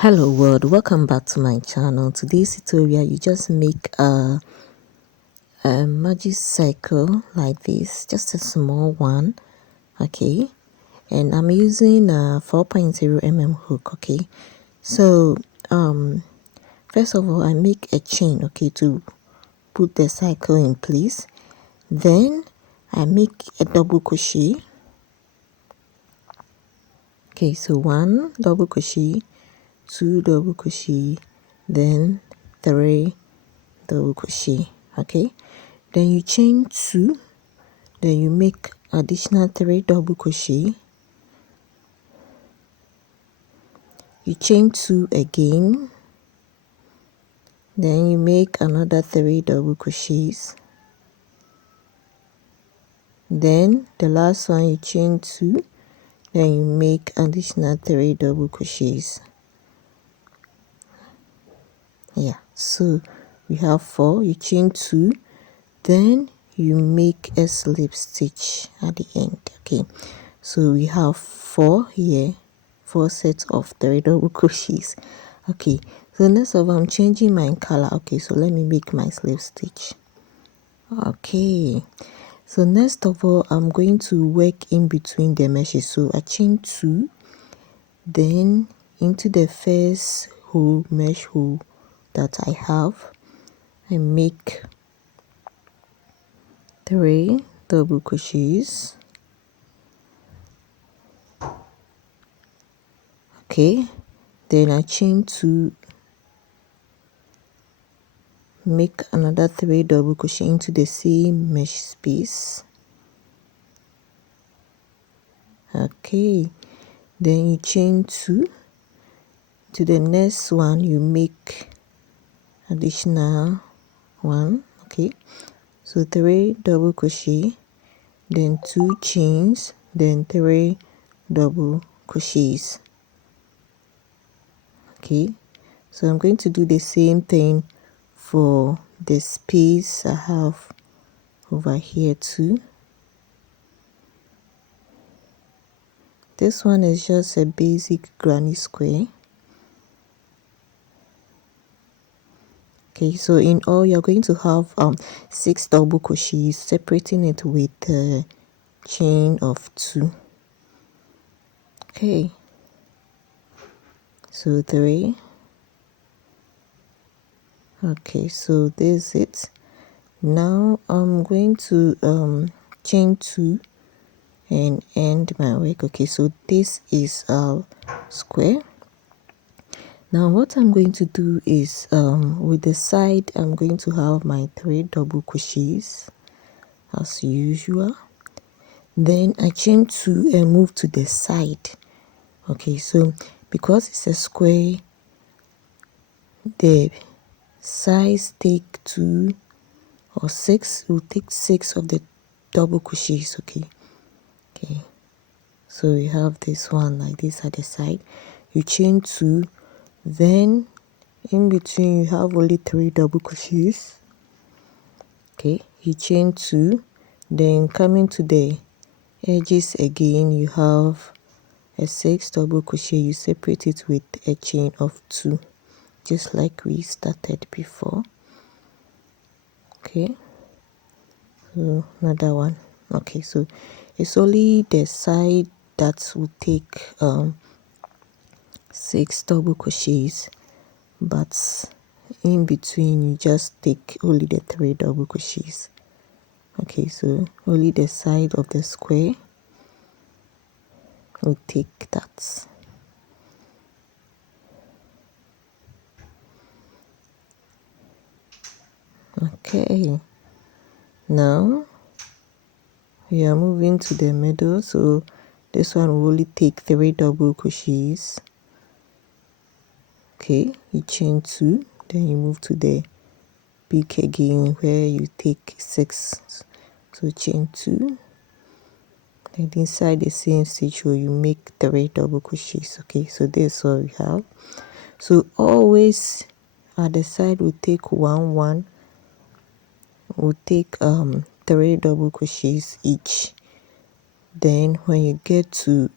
Hello world, welcome back to my channel. Today's tutorial, you just make a magic circle like this, just a small one, okay? And I'm using a 4.0 mm hook, okay? So first of all, I make a chain, okay, to put the circle in place. Then I make a double crochet. Okay, so 1 double crochet, 2 double crochet, then 3 double crochet. Okay, then you chain 2, then you make additional 3 double crochet, you chain 2 again, then you make another 3 double crochets, then the last one you chain 2, then you make additional 3 double crochets. Yeah, so we have 4, you chain 2, then you make a slip stitch at the end. Okay, so we have 4 here, 4 sets of 3 double crochets. Okay, so next of all, I'm changing my color. Okay, so let me make my slip stitch. Okay, so next of all, I'm going to work in between the meshes. So I chain 2, then into the first hole, mesh hole that I have, I make 3 double crochets. Okay, then I chain 2, make another 3 double crochet into the same mesh space. Okay, then you chain 2, to the next one you make additional 1. Okay, so 3 double crochet, then 2 chains, then 3 double crochets. Okay, so I'm going to do the same thing for the space I have over here too. This one is just a basic granny square. Okay, so in all you're going to have 6 double crochets, separating it with a chain of 2. Okay, so 3. Okay, so this is it. Now I'm going to chain 2 and end my work. Okay, so this is a square. Now what I'm going to do is with the side I'm going to have my 3 double crochets as usual, then I chain 2 and move to the side. Okay, so because it's a square, the size take 2 or 6, will take 6 of the double crochets. Okay, so we have this one like this at the side, you chain 2, then in between you have only 3 double crochets. Okay, you chain 2, then coming to the edges again you have a 6 double crochet, you separate it with a chain of 2, just like we started before. Okay, so another one. Okay, so it's only the side that will take 6 double crochets, but in between you just take only the 3 double crochets. Okay, so only the side of the square will take that. Okay, now we are moving to the middle, so this one will only take 3 double crochets. Okay, you chain 2, then you move to the beak again where you take 6, so chain 2, then inside the same stitch where you make 3 double crochets. Okay, so this is what we have. So always at the side we take 1 we'll take 3 double crochets each. Then when you get to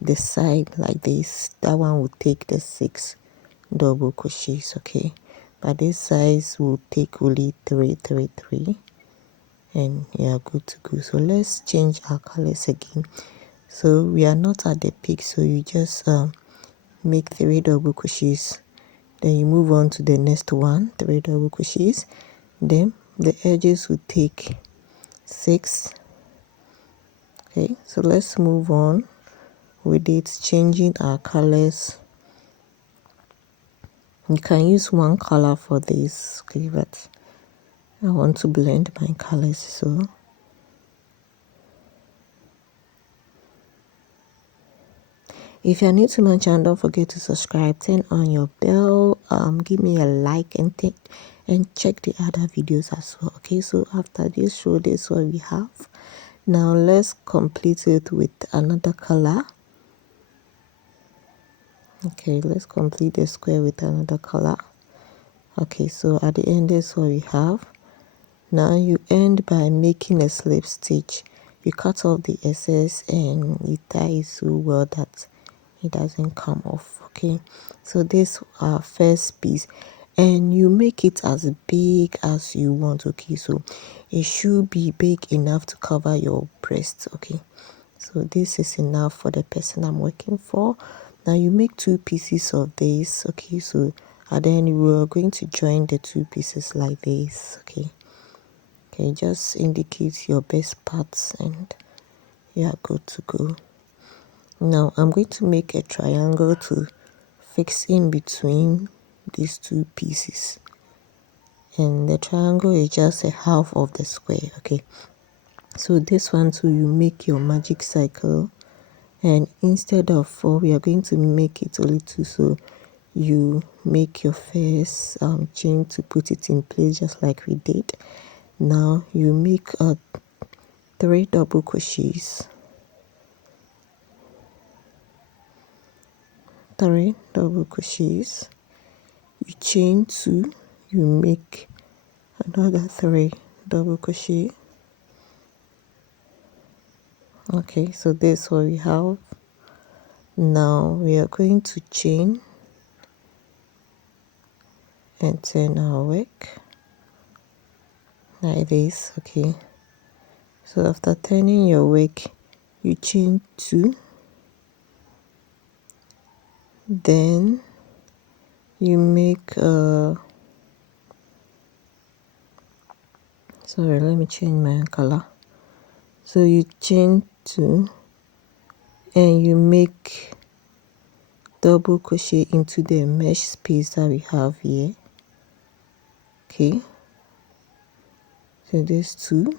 the side like this, that one will take the 6 double crochets, okay, but this size will take only 3 3 3, and you are good to go. So let's change our colors again. So we are not at the peak, so you just make 3 double crochets, then you move on to the next one, 3 double crochets, then the edges will take 6. Okay, so let's move on with it, changing our colors. You can use one color for this, okay, but I want to blend my colors, so if you're new to my channel, don't forget to subscribe, turn on your bell, give me a like, and check the other videos as well. Okay, so after this show, this is what we have. Now let's complete it with another color. Okay, let's complete the square with another color. Okay, so at the end, this is what we have. Now you end by making a slip stitch. You cut off the excess and you tie it so well that it doesn't come off. Okay, so this our first piece, and you make it as big as you want. Okay, so it should be big enough to cover your breast. Okay, so this is enough for the person I'm working for. Now you make 2 pieces of this. Okay, so and then we are going to join the 2 pieces like this. Okay, just indicate your best parts and you are good to go. Now I'm going to make a triangle to fix in between these 2 pieces, and the triangle is just a half of the square. Okay, so this one too, you make your magic circle, and instead of 4 we are going to make it only 2. So you make your first chain to put it in place, just like we did. Now you make 3 double crochets, 3 double crochets, you chain 2, you make another 3 double crochet. Okay, so this is what we have. Now we are going to chain and turn our work like this. Okay, so after turning your work, you chain 2, then you make sorry, let me change my color. So you chain 2 and you make double crochet into the mesh space that we have here. Okay, so there's 2,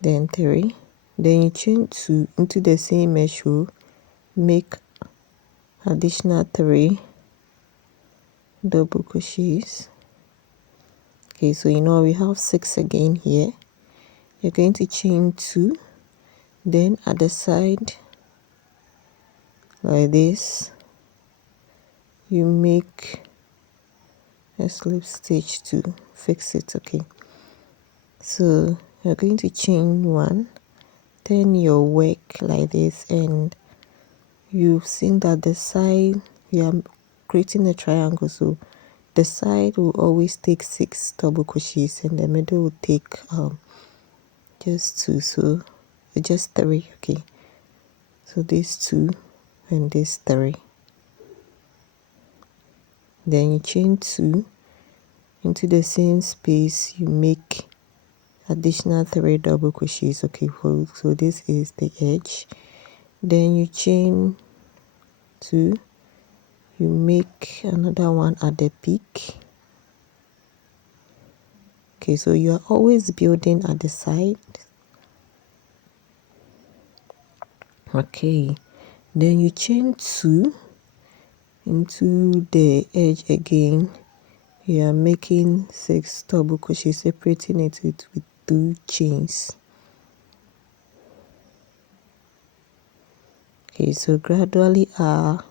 then 3, then you chain 2 into the same mesh row, make additional 3 double crochets. Okay, so you know we have 6 again here. You're going to chain 2, then at the side like this, you make a slip stitch to fix it. Okay, so you're going to chain 1, turn your work like this, and you've seen that the side, you are creating a triangle, so the side will always take 6 double crochets and the middle will take just 2, so just 3. Okay, so this 2 and this 3, then you chain 2 into the same space, you make additional 3 double crochets. Okay, so this is the edge, then you chain 2, you make another one at the peak. Okay, so you are always building at the side. Okay, then you chain 2 into the edge again. You are making 6 double crochets, separating it with 2 chains. Okay, so gradually our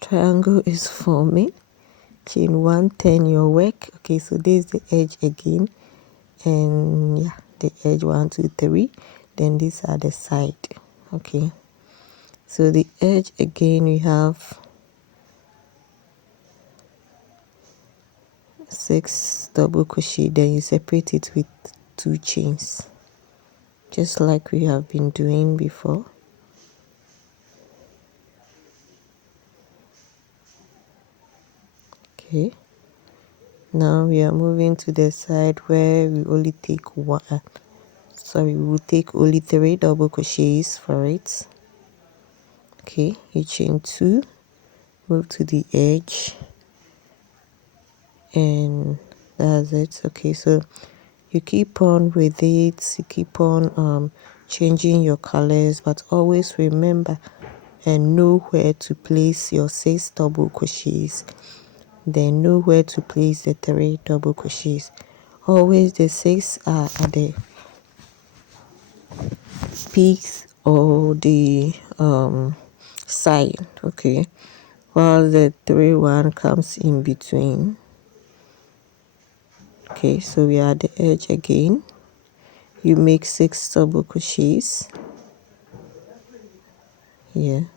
triangle is forming. Chain 1, turn your work. Okay, so this is the edge again, and yeah, the edge 1 2 3, then these are the side. Okay, So the edge again, we have 6 double crochet, then you separate it with 2 chains, just like we have been doing before. Okay, now we are moving to the side where we only take we will take only 3 double crochets for it. Okay, you chain 2, move to the edge, and that's it. Okay, so you keep on with it, you keep on changing your colors, but always remember and know where to place your 6 double crochets, then know where to place the 3 double crochets. Always the 6 are at the peaks or the side, okay, while the 3 comes in between. Okay, so we are at the edge again. You make 6 double crochets here.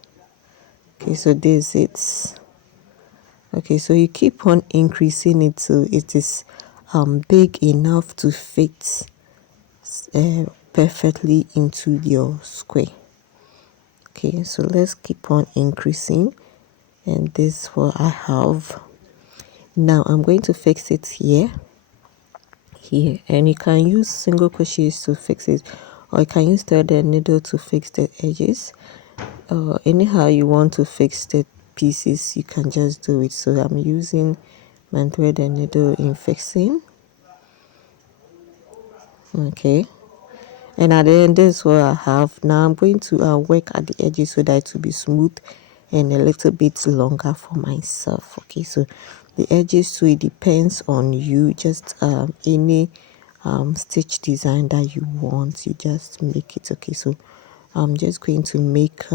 Okay, so this it's okay, so you keep on increasing it so it is big enough to fit perfectly into your square. Okay, so let's keep on increasing, and this is what I have. Now I'm going to fix it here, and you can use single crochets to fix it, or you can use threaded needle to fix the edges. Anyhow you want to fix the pieces, you can just do it. So I'm using my threaded needle in fixing. Okay, and at the end, this is what I have. Now I'm going to work at the edges so that it will be smooth and a little bit longer for myself. Okay, so the edges, so it depends on you, just any stitch design that you want, you just make it. Okay, so I'm just going to make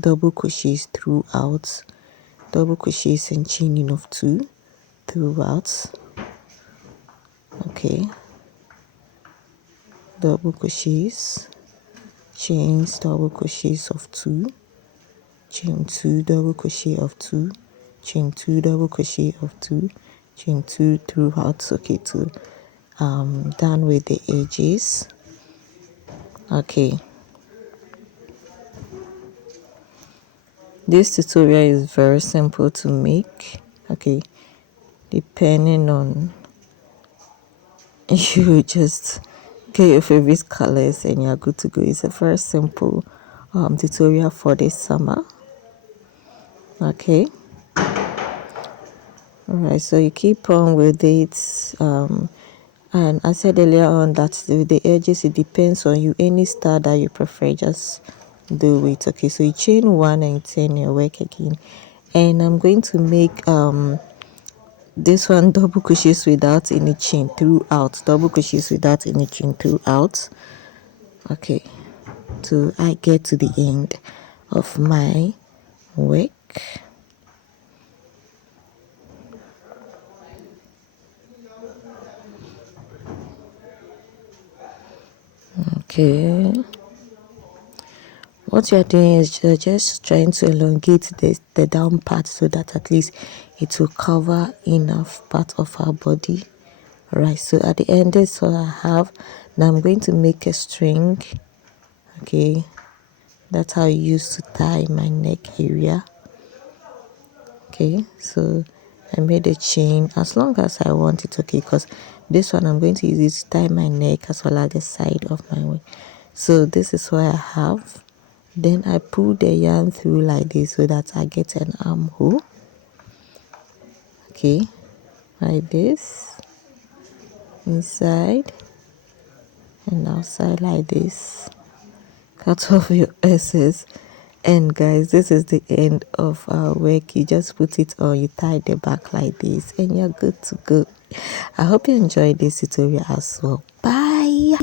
double crochets throughout, double crochets and chaining of 2 throughout. Okay, double crochets, chains, double crochets of 2, chain 2, double crochet of 2, chain 2, double crochet of 2, chain 2 throughout. Okay, to done with the edges. Okay, this tutorial is very simple to make. Okay, depending on you, just get your favorite colors and you're good to go. It's a very simple tutorial for this summer. Okay, all right, so you keep on with it, and I said earlier on that the edges, it depends on you. Any style that you prefer, just do it. Okay, so you chain 1 and turn your work again, and I'm going to make this one double crochets without any chain throughout, double crochets without any chain throughout. Okay, till I get to the end of my work. Okay, what you're doing is you're just trying to elongate the down part so that at least it will cover enough part of our body. All right, so at the end, this is what I have. Now I'm going to make a string. Okay, that's how I used to tie my neck area. Okay, so I made a chain as long as I want it. Okay, because this one I'm going to use it to tie my neck as well as the side of my wing. So this is what I have. Then I pull the yarn through like this so that I get an armhole. Okay, like this, inside and outside like this. Cut off your excess. And guys, this is the end of our work. You just put it on, you tie the back like this, and you're good to go. I hope you enjoyed this tutorial as well. Bye.